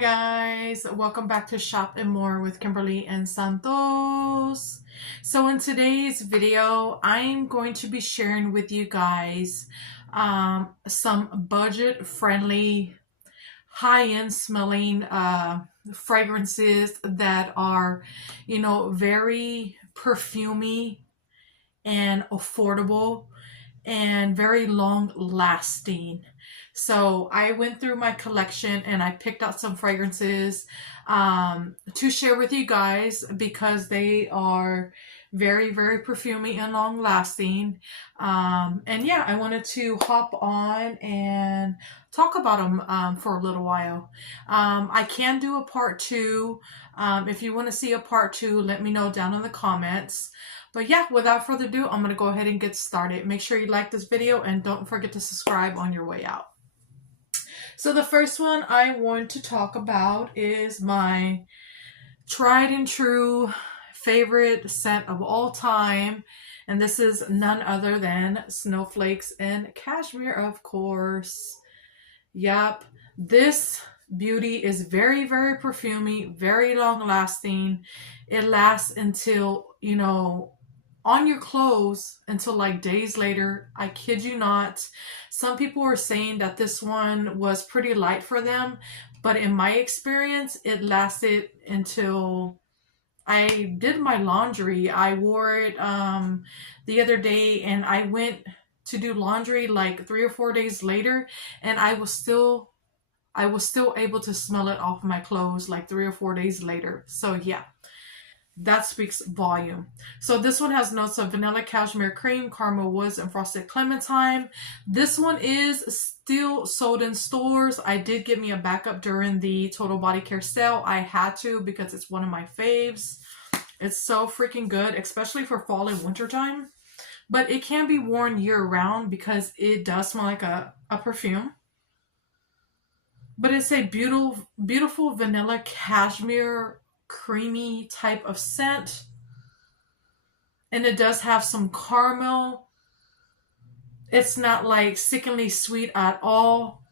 guys, welcome back to Shop and More with Kimberly and Santos. So in today's video, I'm going to be sharing with you guys some budget-friendly, high-end smelling fragrances that are, very perfumey and affordable and very long lasting. So I went through my collection and I picked out some fragrances to share with you guys because they are very, very perfumey and long lasting. And yeah, I wanted to hop on and talk about them for a little while. I can do a part two. If you want to see a part two, let me know down in the comments. But yeah, without further ado, I'm going to go ahead and get started. Make sure you like this video and don't forget to subscribe on your way out. So the first one I want to talk about is my tried and true favorite scent of all time. And this is none other than Snowflakes and Cashmere, of course. Yep, this beauty is very, very perfumey, very long lasting. It lasts until, on your clothes until like days later. I kid you not. Some people are saying that this one was pretty light for them, but in my experience, it lasted until I did my laundry. I wore it the other day and I went to do laundry like 3 or 4 days later, and I was still able to smell it off my clothes like 3 or 4 days later. So yeah, that speaks volume. So this one has notes of vanilla, cashmere cream, caramel woods, and frosted clementine. This one is still sold in stores. I did get me a backup during the Total Body Care sale. I had to because it's one of my faves. It's so freaking good, especially for fall and winter time. But it can be worn year round because it does smell like a perfume. But it's a beautiful vanilla cashmere creamy type of scent, and it does have some caramel. It's not like sickeningly sweet at all.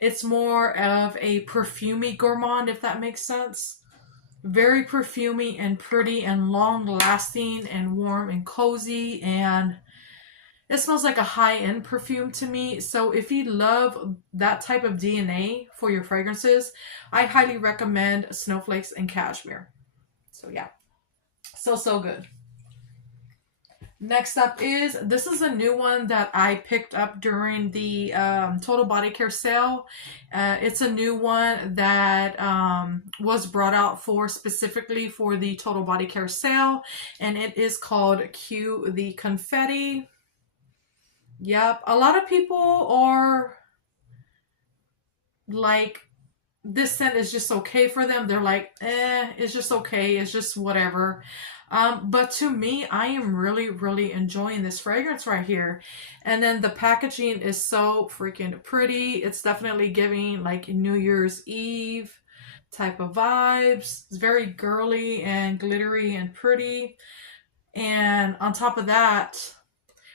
It's more of a perfumey gourmand, if that makes sense. Very perfumey and pretty and long lasting and warm and cozy, and it smells like a high-end perfume to me. So if you love that type of DNA for your fragrances, I highly recommend Snowflakes and Cashmere. So yeah, so good. Next up is, this is a new one that I picked up during the Total Body Care sale. It's a new one that was brought out specifically for the Total Body Care sale, and it is called Q the Confetti. Yep, a lot of people are like, this scent is just okay for them. They're like, it's just okay. It's just whatever. But to me, I am really, really enjoying this fragrance right here. And then the packaging is so freaking pretty. It's definitely giving like New Year's Eve type of vibes. It's very girly and glittery and pretty. And on top of that,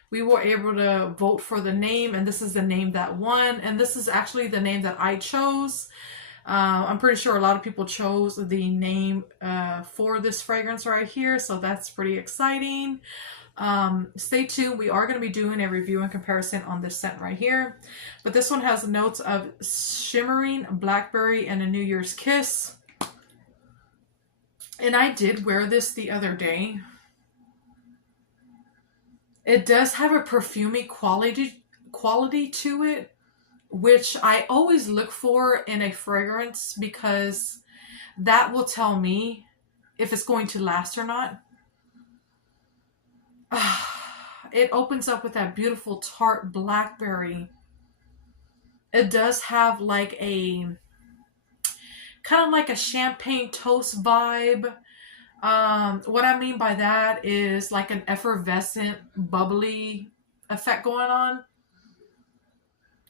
we were able to vote for the name, and this is the name that won. And this is actually the name that I chose. I'm pretty sure a lot of people chose the name for this fragrance right here, so that's pretty exciting. Stay tuned. We are going to be doing a review and comparison on this scent right here. But this one has notes of shimmering blackberry and a New Year's kiss. And I did wear this the other day. It does have a perfumey quality to it, which I always look for in a fragrance because that will tell me if it's going to last or not. It opens up with that beautiful tart blackberry. It does have like a kind of like a champagne toast vibe. What I mean by that is like an effervescent, bubbly effect going on.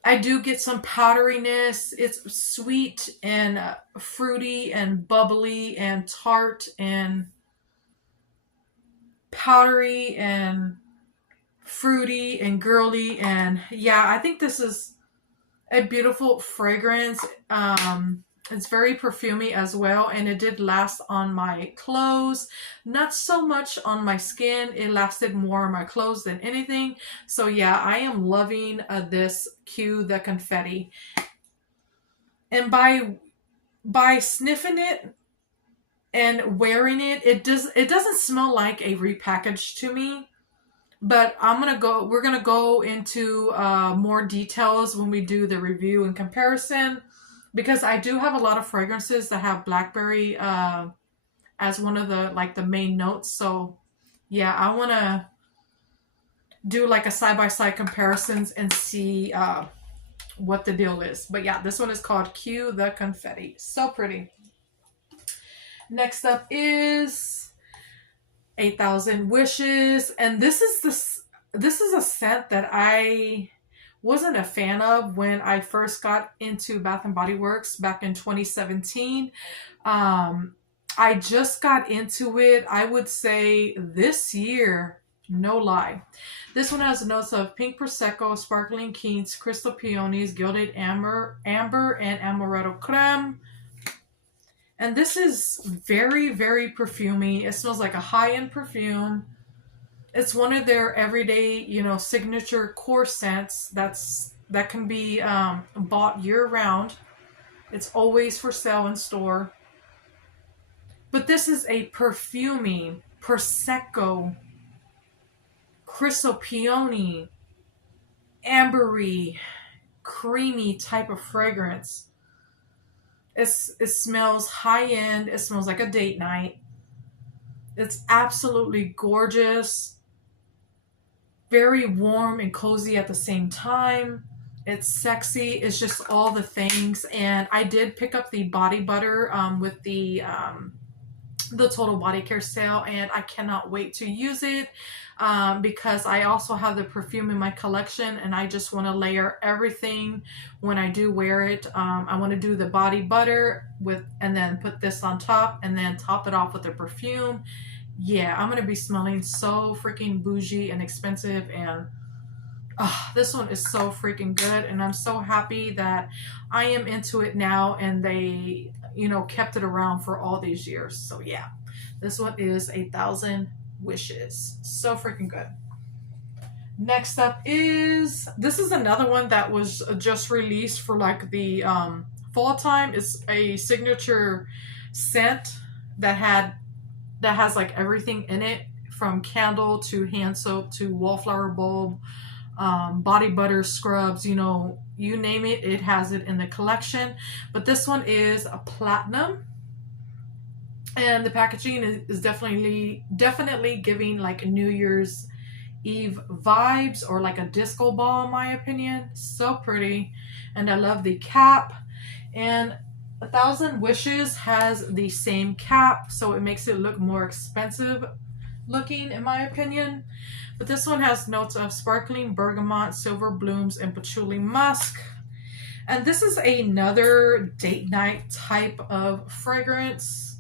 I do get some powderiness. It's sweet and fruity and bubbly and tart and powdery and fruity and girly. And yeah, I think this is a beautiful fragrance. It's very perfumey as well, and it did last on my clothes. Not so much on my skin. It lasted more on my clothes than anything. So yeah, I am loving this Q the Confetti. And by sniffing it and wearing it, it doesn't smell like a repackaged to me. But we're gonna go into more details when we do the review and comparison, because I do have a lot of fragrances that have blackberry as one of the main notes. So yeah, I want to do like a side-by-side comparisons and see what the deal is. But yeah, this one is called Q the Confetti. So pretty. Next up is 8,000 Wishes, and this is a scent that I wasn't a fan of when I first got into Bath and Body Works back in 2017. I just got into it, I would say this year, no lie. This one has notes of pink prosecco, sparkling quince, crystal peonies, gilded amber, and amaretto creme. And this is very, very perfumey. It smells like a high-end perfume. It's one of their everyday, signature core scents that can be bought year-round. It's always for sale in store. But this is a perfumey, prosecco, crystal peony, ambery, creamy type of fragrance. It smells high-end. It smells like a date night. It's absolutely gorgeous. Very warm and cozy at the same time. It's sexy. It's just all the things. And I did pick up the body butter with the Total Body Care sale, and I cannot wait to use it because I also have the perfume in my collection, and I just want to layer everything when I do wear it. I want to do the body butter and then put this on top, and then top it off with the perfume. Yeah, I'm going to be smelling so freaking bougie and expensive, and this one is so freaking good, and I'm so happy that I am into it now, and they kept it around for all these years. So yeah, this one is 8,000 Wishes. So freaking good. Next up this is another one that was just released for like the fall time. It's a signature scent that has like everything in it, from candle to hand soap to wallflower bulb, body butter, scrubs, you name it, it has it in the collection. But this one is a platinum, and the packaging is definitely giving like New Year's Eve vibes, or like a disco ball in my opinion. So pretty. And I love the cap. And 1,000 Wishes has the same cap, so it makes it look more expensive looking in my opinion. But this one has notes of sparkling bergamot, silver blooms, and patchouli musk. And this is another date night type of fragrance.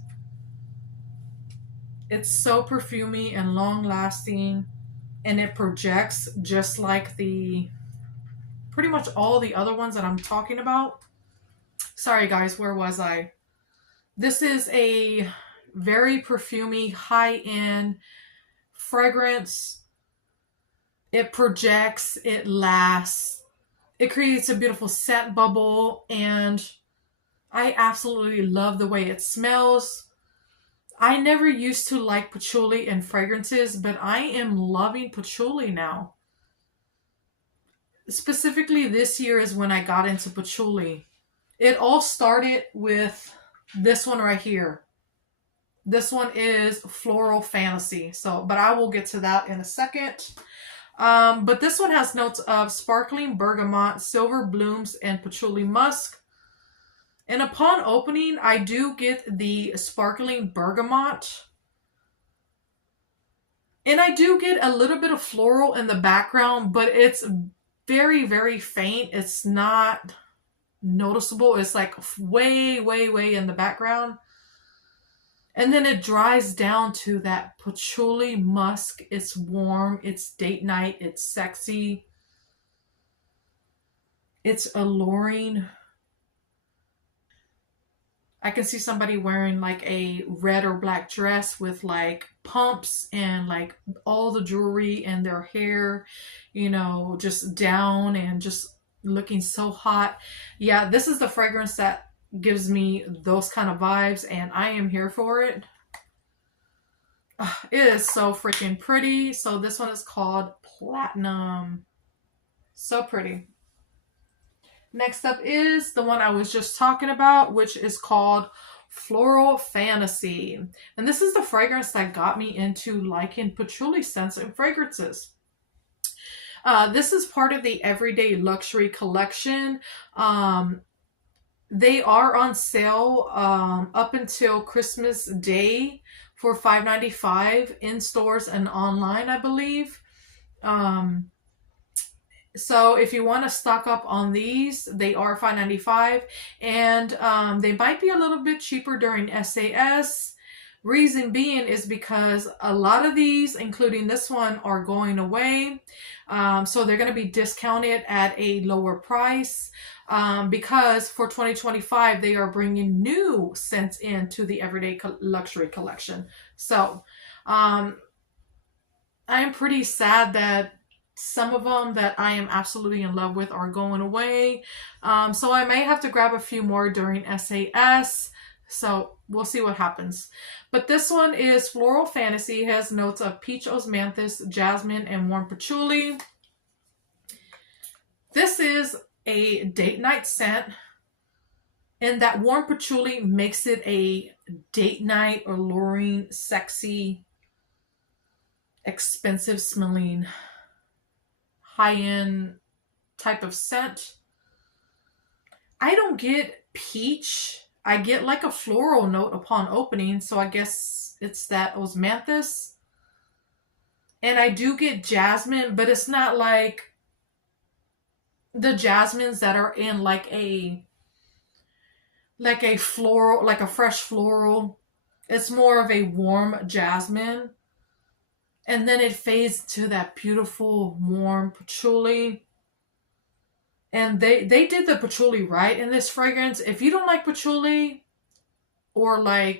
It's so perfumey and long lasting, and it projects just like pretty much all the other ones that I'm talking about. Sorry guys, where was I? This is a very perfumey, high-end fragrance. It projects, it lasts, it creates a beautiful scent bubble, and I absolutely love the way it smells. I never used to like patchouli in fragrances, but I am loving patchouli now. Specifically this year is when I got into patchouli. It all started with this one right here. This one is Floral Fantasy. But I will get to that in a second. But this one has notes of sparkling bergamot, silver blooms, and patchouli musk. And upon opening, I do get the sparkling bergamot. And I do get a little bit of floral in the background, but it's very, very faint. It's not noticeable. It's like way, way, way in the background. And then it dries down to that patchouli musk. It's warm, it's date night, it's sexy, it's alluring. I can see somebody wearing like a red or black dress with like pumps and like all the jewelry and their hair, you know, just down and just looking so hot. Yeah, this is the fragrance that gives me those kind of vibes, and I am here for it. It is so freaking pretty. So this one is called Platinum. So pretty. Next up is the one I was just talking about, which is called Floral Fantasy. And this is the fragrance that got me into liking patchouli scents and fragrances. This is part of the Everyday Luxury collection. They are on sale up until Christmas Day for $5.95 in stores and online, I believe. So if you want to stock up on these, they are $5.95, and they might be a little bit cheaper during SAS. Reason being is because a lot of these, including this one, are going away. So they're going to be discounted at a lower price because for 2025, they are bringing new scents into the Everyday Luxury collection. So I am pretty sad that some of them that I am absolutely in love with are going away. So I may have to grab a few more during SAS. So we'll see what happens. But this one is Floral Fantasy. It has notes of peach, osmanthus, jasmine, and warm patchouli. This is a date night scent. And that warm patchouli makes it a date night, alluring, sexy, expensive smelling, high-end type of scent. I don't get peach. I get like a floral note upon opening, so I guess it's that osmanthus. And I do get jasmine, but it's not like the jasmines that are in like a floral, like a fresh floral. It's more of a warm jasmine. And then it fades to that beautiful warm patchouli. And they did the patchouli right in this fragrance. If you don't like patchouli or like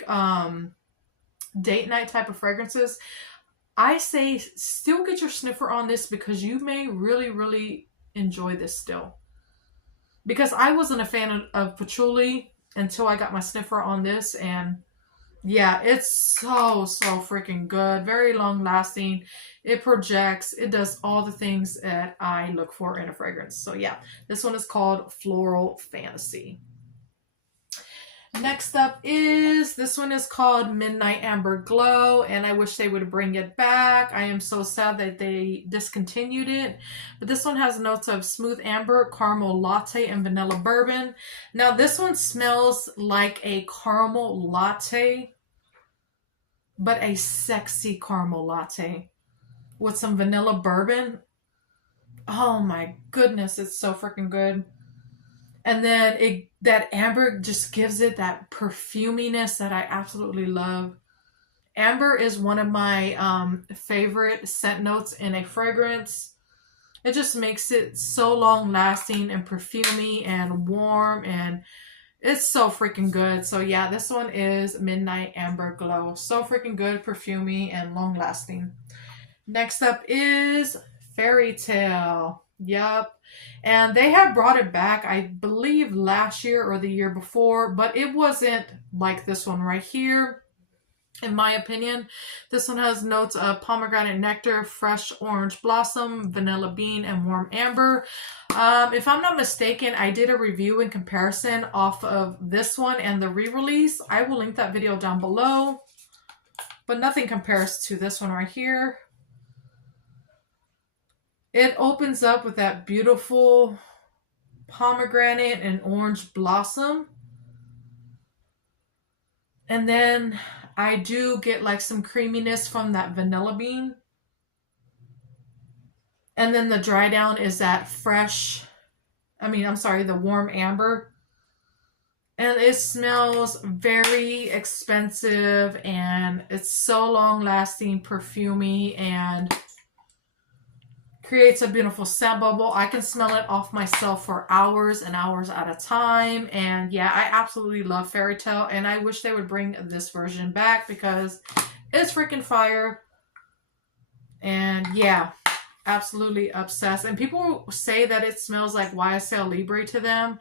date night type of fragrances, I say still get your sniffer on this because you may really, really enjoy this still. Because I wasn't a fan of patchouli until I got my sniffer on this, and yeah, it's so freaking good. Very long lasting. It projects. It does all the things that I look for in a fragrance. So yeah, this one is called Floral Fantasy. Next up is, this one is called Midnight Amber Glow, and I wish they would bring it back. I am so sad that they discontinued it. But this one has notes of smooth amber, caramel latte, and vanilla bourbon. Now this one smells like a caramel latte, but a sexy caramel latte with some vanilla bourbon. Oh my goodness, it's so freaking good. And then that amber just gives it that perfuminess that I absolutely love. Amber is one of my favorite scent notes in a fragrance. It just makes it so long lasting and perfumey and warm, and it's so freaking good. So yeah, this one is Midnight Amber Glow. So freaking good, perfumey, and long lasting. Next up is Fairy Tale. Yup. And they have brought it back, I believe last year or the year before, but it wasn't like this one right here. In my opinion, this one has notes of pomegranate nectar, fresh orange blossom, vanilla bean, and warm amber. If I'm not mistaken, I did a review in comparison off of this one and the re-release. I will link that video down below, but nothing compares to this one right here. It opens up with that beautiful pomegranate and orange blossom. And then I do get like some creaminess from that vanilla bean. And then the dry down is that the warm amber. And it smells very expensive, and it's so long lasting, perfumey, and Creates a beautiful scent bubble. I can smell it off myself for hours and hours at a time. And yeah, I absolutely love Fairy Tale. And I wish they would bring this version back because it's freaking fire. And yeah, absolutely obsessed. And people say that it smells like YSL Libre to them.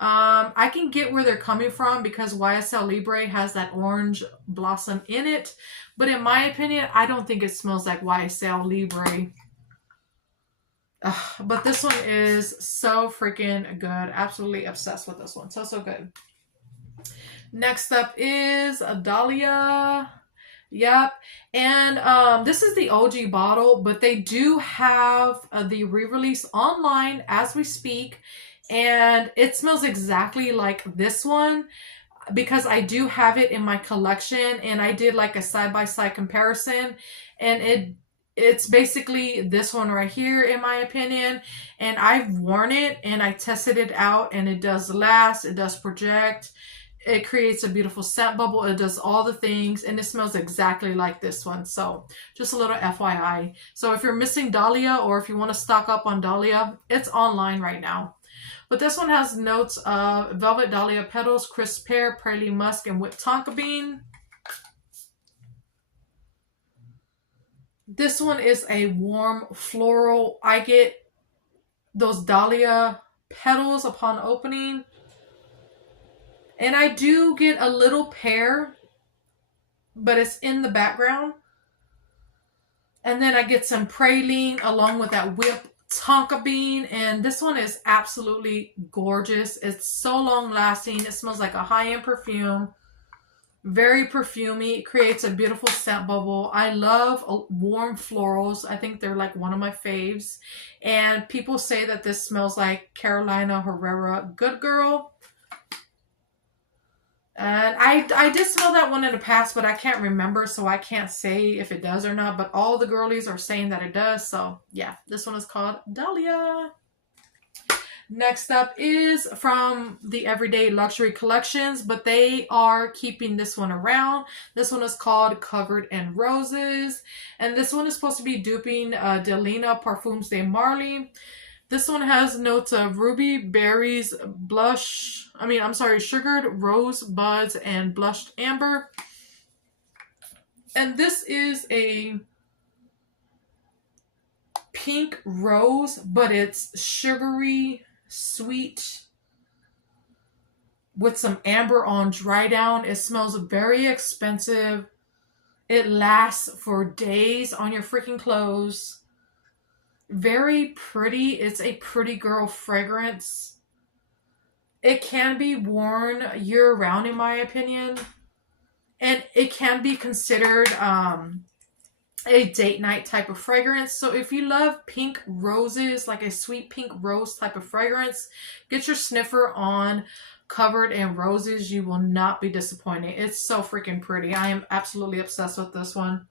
I can get where they're coming from because YSL Libre has that orange blossom in it. But in my opinion, I don't think it smells like YSL Libre. But this one is so freaking good. Absolutely obsessed with this one. So, so good. Next up is Dahlia. Yep. And this is the OG bottle, but they do have the re-release online as we speak. And it smells exactly like this one because I do have it in my collection, and I did like a side-by-side comparison, and it's basically this one right here in my opinion. And I've worn it and I tested it out, and it does last, it does project, it creates a beautiful scent bubble, it does all the things, and it smells exactly like this one. So just a little FYI. So if you're missing Dahlia, or if you want to stock up on Dahlia, it's online right now. But this one has notes of velvet dahlia petals, crisp pear, praline musk, and whipped tonka bean. This one is a warm floral. I get those dahlia petals upon opening. And I do get a little pear, but it's in the background. And then I get some praline along with that whipped tonka bean. And this one is absolutely gorgeous. It's so long lasting. It smells like a high-end perfume. Very perfumey. It creates a beautiful scent bubble. I love warm florals. I think they're like one of my faves. And people say that this smells like Carolina Herrera Good Girl. And I did smell that one in the past, but I can't remember, so I can't say if it does or not. But all the girlies are saying that it does. So yeah, this one is called Dahlia. Next up is from the Everyday Luxury Collections, but they are keeping this one around. This one is called Covered in Roses. And this one is supposed to be duping Delina Parfums de Marly. This one has notes of ruby, berries, sugared rose buds, and blushed amber. And this is a pink rose, but it's sugary, sweet, with some amber on dry down. It smells very expensive. It lasts for days on your freaking clothes. Very pretty. It's a pretty girl fragrance. It can be worn year-round in my opinion. And it can be considered a date night type of fragrance. So if you love pink roses, like a sweet pink rose type of fragrance, get your sniffer on Covered in Roses. You will not be disappointed. It's so freaking pretty. I am absolutely obsessed with this one.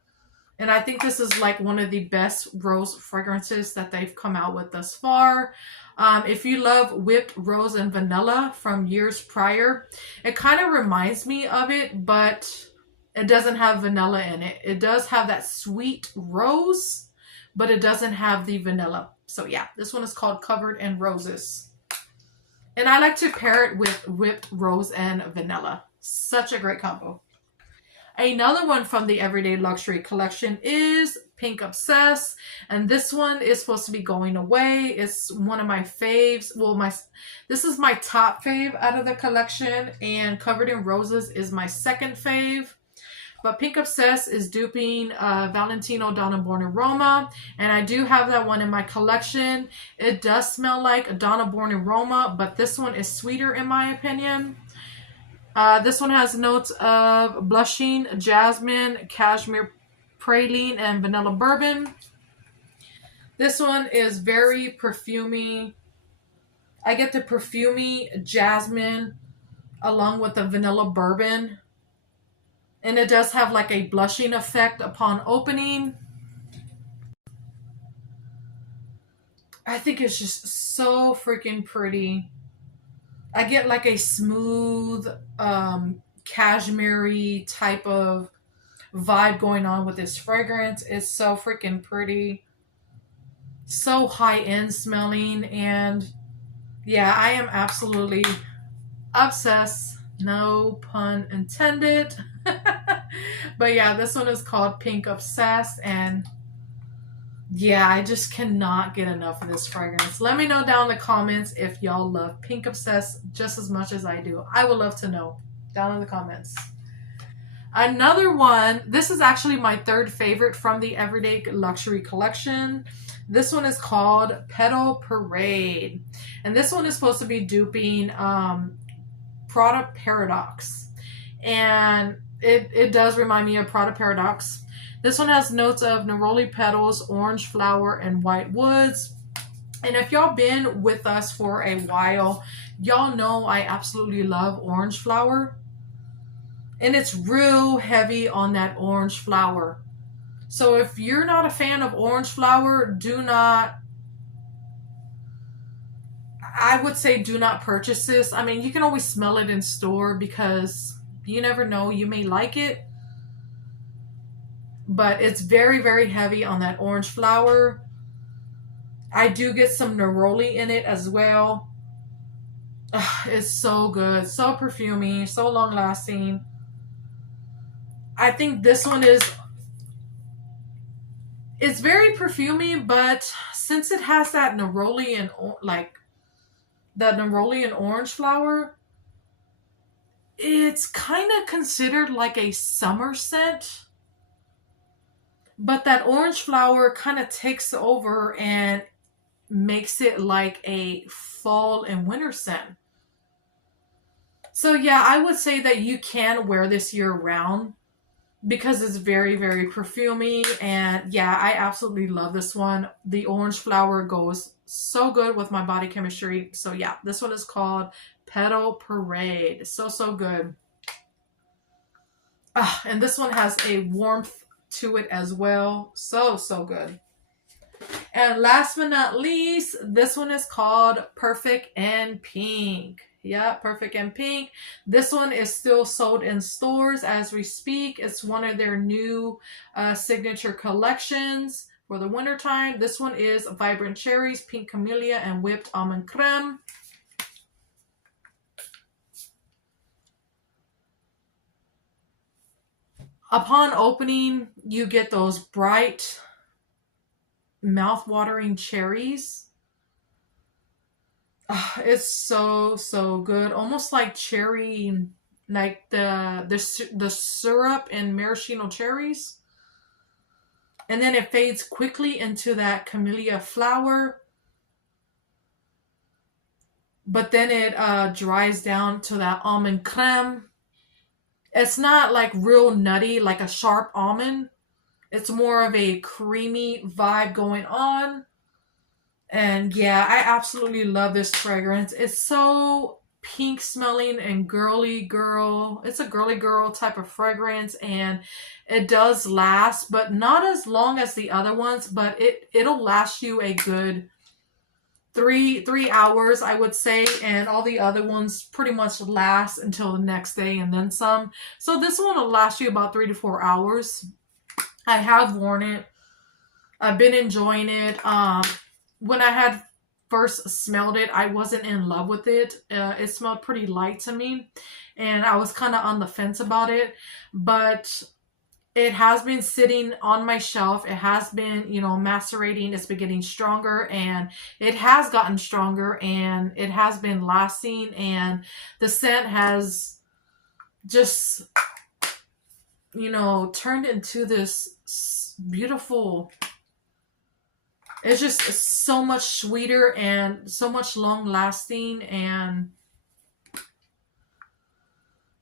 And I think this is like one of the best rose fragrances that they've come out with thus far. If you love whipped rose and vanilla from years prior, it kind of reminds me of it, but it doesn't have vanilla in it. It does have that sweet rose, but it doesn't have the vanilla. So yeah, this one is called Covered in Roses. And I like to pair it with whipped rose and vanilla. Such a great combo. Another one from the Everyday Luxury Collection is Pink Obsessed, and this one is supposed to be going away. It's one of my faves. Well, this is my top fave out of the collection, and Covered in Roses is my second fave. But Pink Obsessed is duping Valentino Donna Born Aroma, and I do have that one in my collection. It does smell like Donna Born Aroma, but this one is sweeter in my opinion. This one has notes of blushing, jasmine, cashmere, praline, and vanilla bourbon. This one is very perfumey. I get the perfumey jasmine along with the vanilla bourbon. And it does have like a blushing effect upon opening. I think it's just so freaking pretty. I get like a smooth, cashmere type of vibe going on with this fragrance. It's so freaking pretty. So high-end smelling, and yeah, I am absolutely obsessed. No pun intended. But yeah, this one is called Pink Obsessed, and yeah, I just cannot get enough of this fragrance. Let me know down in the comments if y'all love Pink Obsessed just as much as I do. I would love to know down in the comments. Another one, this is actually my third favorite from the Everyday Luxury collection. This one is called Petal Parade. And this one is supposed to be duping Prada Paradox. And it does remind me of Prada Paradox. This one has notes of neroli petals, orange flower, and white woods. And if y'all been with us for a while, y'all know I absolutely love orange flower. And it's real heavy on that orange flower. So if you're not a fan of orange flower, I would say do not purchase this. I mean, you can always smell it in store because you never know, you may like it. But it's very, very heavy on that orange flower. I do get some neroli in it as well. It's so good, so perfumey, so long lasting. I think this one it's very perfumey, but since it has that neroli and orange flower, it's kind of considered like a summer scent. But that orange flower kind of takes over and makes it like a fall and winter scent. So yeah, I would say that you can wear this year round because it's very, very perfumey. And yeah, I absolutely love this one. The orange flower goes so good with my body chemistry. So yeah, this one is called Petal Parade. So, so good. And this one has a warmth to it as well. So, so good. And last but not least, this one is called Perfect and Pink. Yeah, Perfect and Pink. This one is still sold in stores as we speak. It's one of their new signature collections for the wintertime. This one is Vibrant Cherries, Pink Camellia, and Whipped Almond Creme. Upon opening, you get those bright, mouth-watering cherries. It's so, so good. Almost like cherry, like the syrup in maraschino cherries. And then it fades quickly into that camellia flower. But then it dries down to that almond creme. It's not like real nutty, like a sharp almond. It's more of a creamy vibe going on. And yeah, I absolutely love this fragrance. It's so pink smelling and girly girl. It's a girly girl type of fragrance, and it does last, but not as long as the other ones, but it'll last you a good three hours, I would say, and all the other ones pretty much last until the next day and then some. So this one will last you about 3 to 4 hours. I have worn it. I've been enjoying it. When I had first smelled it, I wasn't in love with it. It smelled pretty light to me, and I was kind of on the fence about it, but it has been sitting on my shelf. It has been, macerating. It's been getting stronger, and it has gotten stronger, and it has been lasting, and the scent has just, turned into this beautiful... It's just so much sweeter and so much long lasting and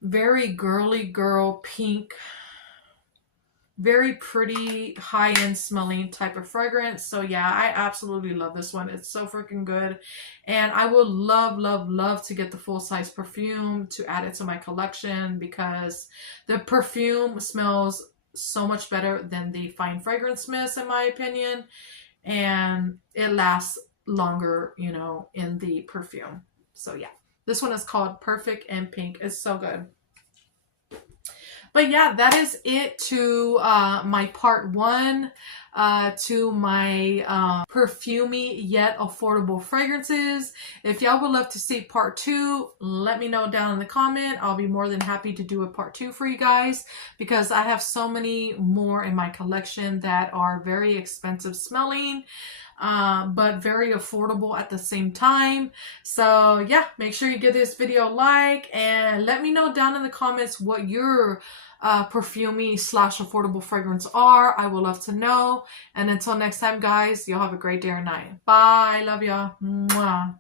very girly girl pink. Very pretty, high-end smelling type of fragrance. So yeah, I absolutely love this one. It's so freaking good. And I would love, love, love to get the full-size perfume to add it to my collection because the perfume smells so much better than the fine fragrance mist, in my opinion. And it lasts longer, in the perfume. So yeah, this one is called Perfect and Pink. It's so good. But yeah, that is it to my part one. to my perfumey yet affordable fragrances. If y'all would love to see part 2, let me know down in the comment. I'll be more than happy to do a part 2 for you guys, because I have so many more in my collection that are very expensive smelling, but very affordable at the same time. So yeah, make sure you give this video a like and let me know down in the comments what your perfumey / affordable fragrance are. I would love to know. And until next time, guys, y'all have a great day or night. Bye. Love y'all. Mwah.